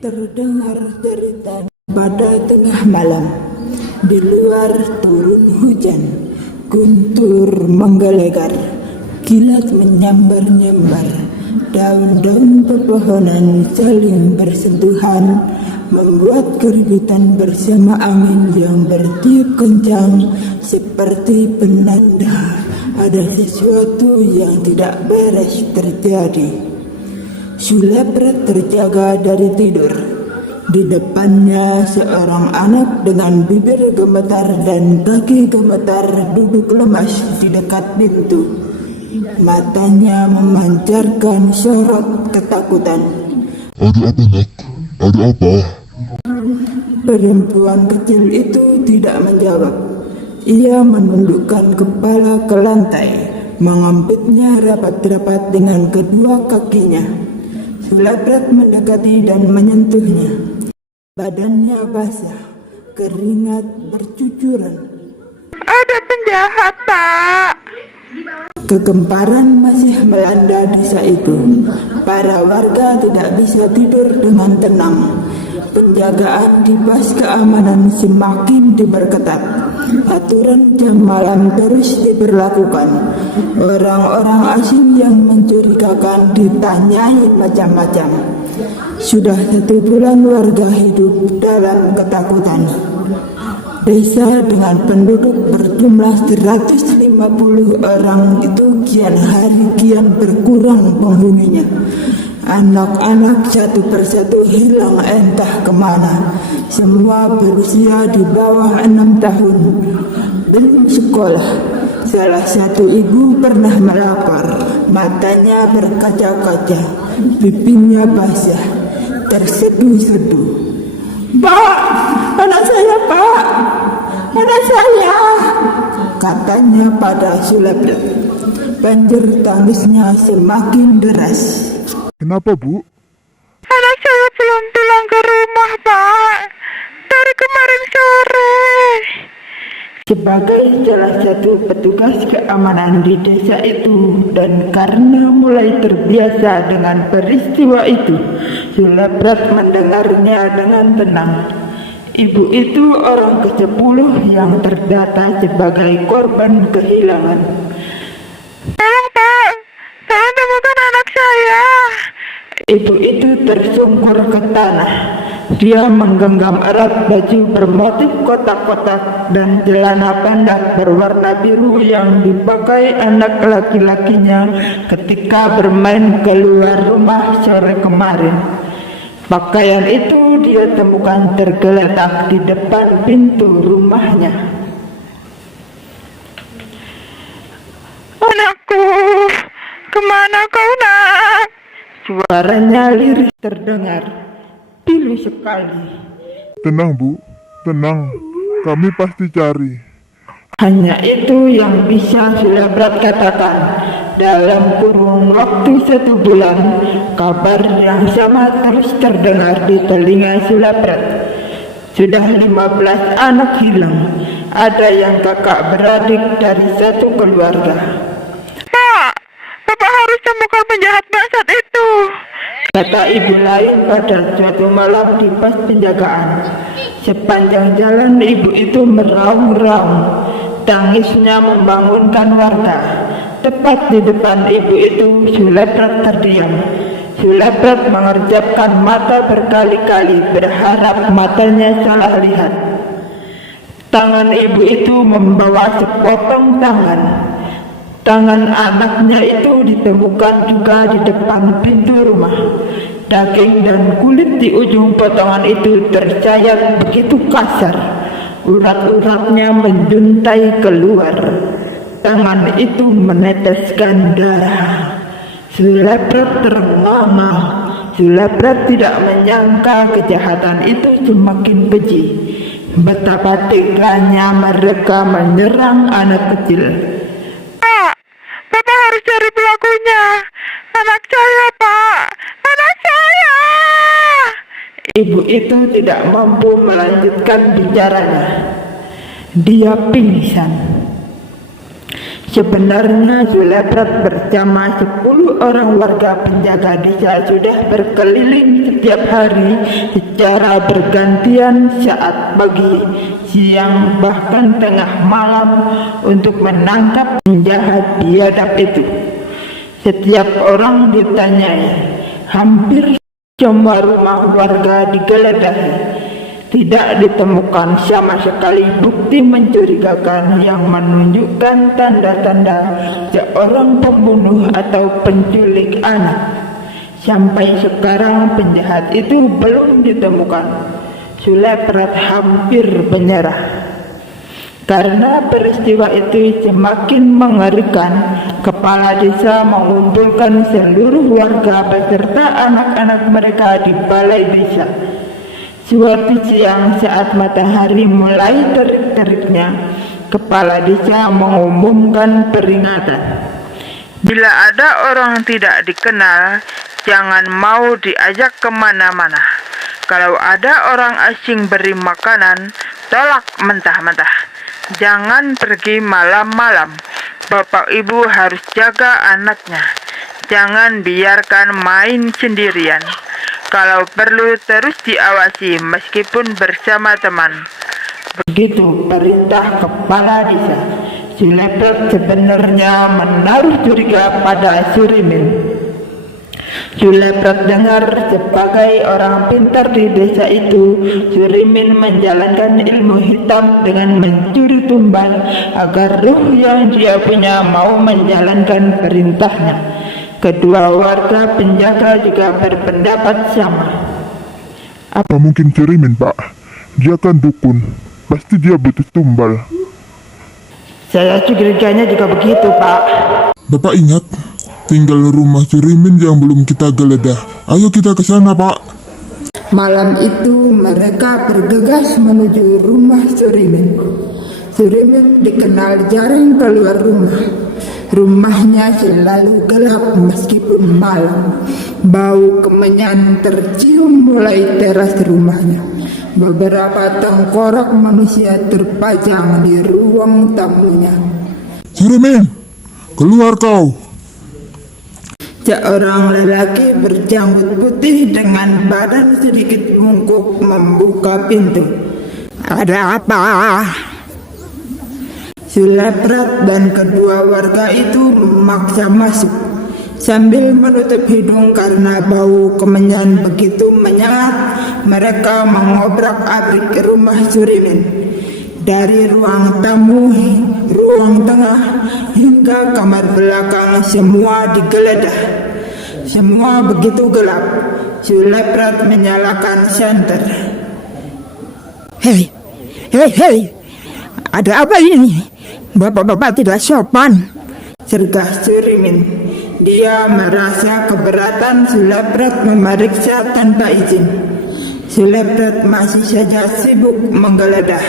Terdengar jeritan pada tengah malam. Di luar turun hujan, guntur menggelegar, kilat menyambar-nyambar. Daun-daun pepohonan saling bersentuhan, membuat keributan bersama angin yang bertiup kencang, seperti penanda ada sesuatu yang tidak beres terjadi. Sulepret terjaga dari tidur. Di depannya seorang anak dengan bibir gemetar dan kaki gemetar duduk lemas di dekat pintu. Matanya memancarkan sorot ketakutan. Ada apa, Nak? Ada apa? Perempuan kecil itu tidak menjawab. Ia menundukkan kepala ke lantai, mengampitnya rapat-rapat dengan kedua kakinya. Sulepret mendekati dan menyentuhnya. Badannya basah, keringat bercucuran. Ada penjahat, Pak. Kegemparan masih melanda desa itu. Para warga tidak bisa tidur dengan tenang. Penjagaan di pos keamanan semakin diperketat. Aturan jam malam terus diberlakukan. Orang-orang asing yang mencurigakan ditanyai macam-macam. Sudah 1 bulan warga hidup dalam ketakutan. Desa dengan penduduk berjumlah 150 orang itu kian hari kian berkurang penghuninya. Anak-anak satu persatu hilang entah kemana. Semua berusia di bawah 6 tahun, belum sekolah. Salah satu ibu pernah melapor, matanya berkaca-kaca, pipinya basah, terseduh-seduh. "Pak, anak saya, Pak, anak saya," katanya pada Sulepret. Banjir tangisnya semakin deras. Kenapa, Bu? Anak saya belum pulang ke rumah, Pak. Dari kemarin sore. Sebagai salah satu petugas keamanan di desa itu dan karena mulai terbiasa dengan peristiwa itu, Sulepret mendengarnya dengan tenang. Ibu itu orang ke-10 yang terdata sebagai korban kehilangan. Tolong, Pak. Tolong temukan anak saya. Ibu itu tersungkur ke tanah. Dia menggenggam erat baju bermotif kotak-kotak dan celana pendek berwarna biru yang dipakai anak laki-lakinya ketika bermain keluar rumah sore kemarin. Pakaian itu dia temukan tergeletak di depan pintu rumahnya. Anakku, kemana kau, Nak? Suaranya lirih terdengar, pilu sekali. Tenang, Bu. Tenang. Kami pasti cari. Hanya itu yang bisa Sulepret katakan. Dalam kurun waktu 1 bulan, kabar yang sama terus terdengar di telinga Sulepret. Sudah 15 anak hilang. Ada yang kakak beradik dari satu keluarga. Pak, Bapak harus temukan penjahat bangsat itu. Kata ibu lain pada suatu malam di pos penjagaan. Sepanjang jalan ibu itu meraung-raung. Tangisnya membangunkan warga. Tepat di depan ibu itu Sulepret terdiam. Sulepret mengerjapkan mata berkali-kali berharap matanya salah lihat. Tangan ibu itu membawa sepotong tangan. Tangan anaknya itu ditemukan juga di depan pintu rumah. Daging dan kulit di ujung potongan itu tercayat begitu kasar. Urat-uratnya menjuntai keluar. Tangan itu meneteskan darah. Sulepret terengah-engah. Sulepret tidak menyangka kejahatan itu semakin keji. Betapa teganya mereka menyerang anak kecil. Pak, Bapak harus cari pelakunya. Anak saya, Pak. Anak saya. Ibu itu tidak mampu melanjutkan bicaranya. Dia pingsan. Sebenarnya Suleprat bersama 10 orang warga penjaga desa sudah berkeliling setiap hari secara bergantian saat pagi, siang, bahkan tengah malam untuk menangkap penjahat biadab itu. Setiap orang ditanyai, hampir semua rumah warga digeledah. Tidak ditemukan sama sekali bukti mencurigakan yang menunjukkan tanda-tanda seorang pembunuh atau penculik anak. Sampai sekarang penjahat itu belum ditemukan. Suleprat hampir menyerah. Karena peristiwa itu semakin mengerikan, kepala desa mengumpulkan seluruh warga beserta anak-anak mereka di balai desa. Suatu siang saat matahari mulai terik-teriknya, kepala desa mengumumkan peringatan. Bila ada orang tidak dikenal, jangan mau diajak kemana-mana. Kalau ada orang asing beri makanan, tolak mentah-mentah. Jangan pergi malam-malam. Bapak ibu harus jaga anaknya. Jangan biarkan main sendirian. Kalau perlu terus diawasi meskipun bersama teman. Begitu perintah kepala desa. Suleprat sebenarnya menaruh curiga pada Surimin. Suleprat dengar sebagai orang pintar di desa itu, Surimin menjalankan ilmu hitam dengan mencuri tumbal agar ruh yang dia punya mau menjalankan perintahnya. Kedua warga penjaga juga berpendapat sama. Apa mungkin Surimin, Pak? Dia kan dukun. Pasti dia butuh tumbal. Saya curiganya juga begitu, Pak. Bapak ingat, tinggal rumah Surimin yang belum kita geledah. Ayo kita ke sana, Pak. Malam itu mereka bergegas menuju rumah Surimin. Surimin dikenal jarang keluar rumah. Rumahnya selalu gelap meskipun malam. Bau kemenyan tercium mulai teras rumahnya. Beberapa tengkorak manusia terpajang di ruang tamunya. Surimin, keluar kau. Seorang lelaki berjanggut putih dengan badan sedikit bungkuk membuka pintu. Ada apa? Suleprat dan kedua warga itu memaksa masuk sambil menutup hidung karena bau kemenyan begitu menyengat. Mereka mengobrak-abrik rumah Surimin dari ruang tamu, ruang tengah hingga kamar belakang, semua digeledah. Semua begitu gelap. Suleprat menyalakan senter. Hei, ada apa ini? Bapak-bapak tidak sopan, sergah Surimin. Dia merasa keberatan Suleprat memeriksa tanpa izin. Suleprat masih saja sibuk menggeledah.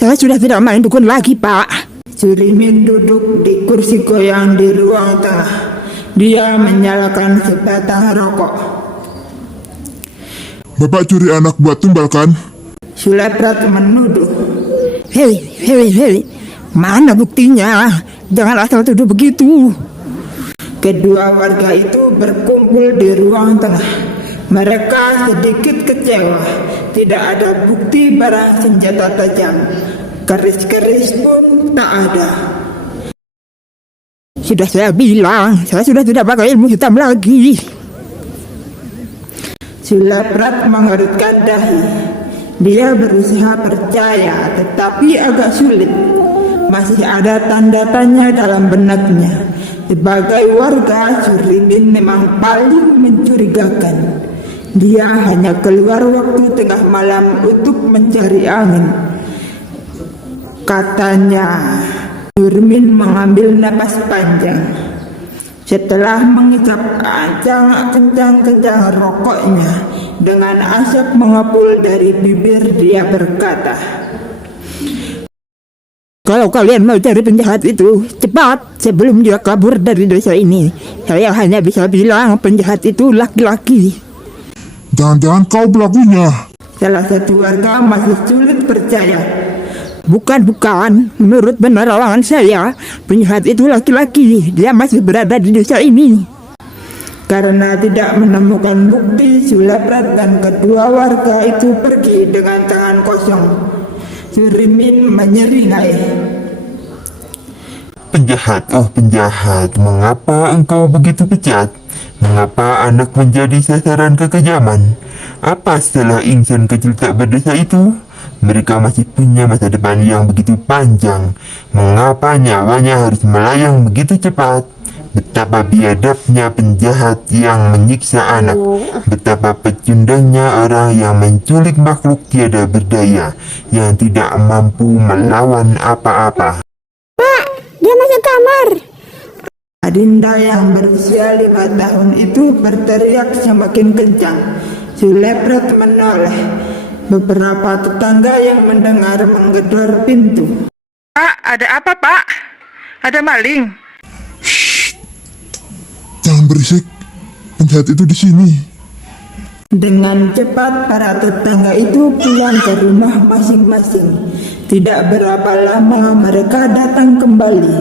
Saya sudah tidak main dukun lagi, Pak. Surimin duduk di kursi goyang di ruang tengah. Dia menyalakan sebatang rokok. Bapak curi anak buat tumbal kan? Suleprat menuduh. Hei, mana buktinya? Jangan asal tuduh begitu. Kedua warga itu berkumpul di ruang tengah. Mereka sedikit kecewa. Tidak ada bukti barang senjata tajam. Keris-keris pun tak ada. Sudah saya bilang, saya sudah tidak pakai ilmu hitam lagi. Suleprat mengerutkan dahi. Dia berusaha percaya, tetapi agak sulit. Masih ada tanda tanya dalam benaknya. Sebagai warga, Surimin memang paling mencurigakan. Dia hanya keluar waktu tengah malam untuk mencari angin. Katanya, Surimin mengambil napas panjang. Setelah mengisap kencang-kencang rokoknya, dengan asap mengepul dari bibir, dia berkata, "Kalau kalian mau cari penjahat itu, cepat sebelum dia kabur dari desa ini. Saya hanya bisa bilang penjahat itu laki-laki." Jangan-jangan kau pelakunya. Salah satu warga masih sulit percaya. Bukan. Menurut penerawangan saya, penjahat itu laki-laki. Dia masih berada di desa ini. Karena tidak menemukan bukti, Sulepret dan kedua warga itu pergi dengan tangan kosong. Surimin menyeringai. Penjahat, oh penjahat, mengapa engkau begitu bejat? Mengapa anak menjadi sasaran kekejaman? Apa setelah insan kecil tak berdosa itu? Mereka masih punya masa depan yang begitu panjang. Mengapa nyawanya harus melayang begitu cepat? Betapa biadabnya penjahat yang menyiksa anak. Betapa pecundangnya orang yang menculik makhluk tiada berdaya, yang tidak mampu melawan apa-apa. Dia masuk kamar. Adinda yang berusia 5 tahun itu berteriak semakin kencang. Sulepret menoleh. Beberapa tetangga yang mendengar menggedor pintu. Pak, ada apa pak? Ada maling. Jangan berisik. Penjahat itu di sini. Dengan cepat para tetangga itu pulang ke rumah masing-masing. Tidak berapa lama mereka datang kembali.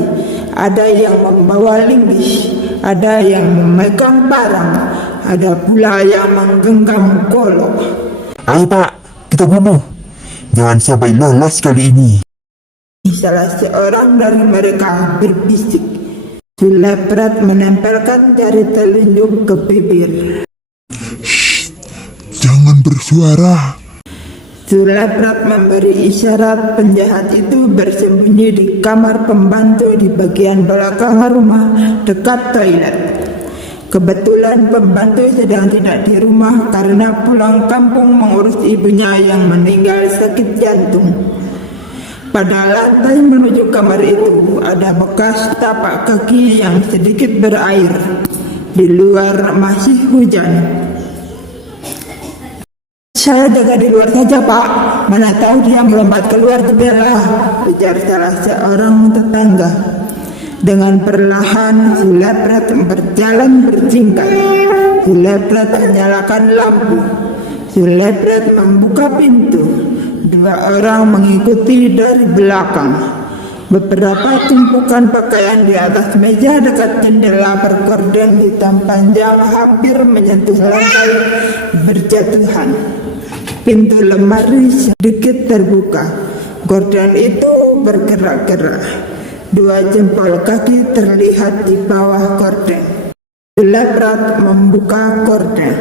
Ada yang membawa linggis, ada yang memegang parang, ada pula yang menggenggam golok. Ayo pak, kita bunuh. Jangan sampai lolos kali ini. Salah seorang dari mereka berbisik. Sulepret menempelkan jari telunjuk ke bibir. Jangan bersuara. Sulepret memberi isyarat penjahat itu bersembunyi di kamar pembantu di bagian belakang rumah dekat toilet. Kebetulan pembantu sedang tidak di rumah karena pulang kampung mengurus ibunya yang meninggal sakit jantung. Pada lantai menuju kamar itu ada bekas tapak kaki yang sedikit berair. Di luar masih hujan. Saya jaga di luar saja pak, mana tahu dia melompat keluar jendela, ujar salah seorang tetangga. Dengan perlahan Sulepret berjalan berjingkar. Sulepret menyalakan lampu. Sulepret membuka pintu. Dua orang mengikuti dari belakang. Beberapa tumpukan pakaian di atas meja dekat jendela bergorden hitam panjang hampir menyentuh lantai berjatuhan. Pintu lemari sedikit terbuka. Gorden itu bergerak-gerak. Dua jempol kaki terlihat di bawah gorden. Sulepret membuka gorden.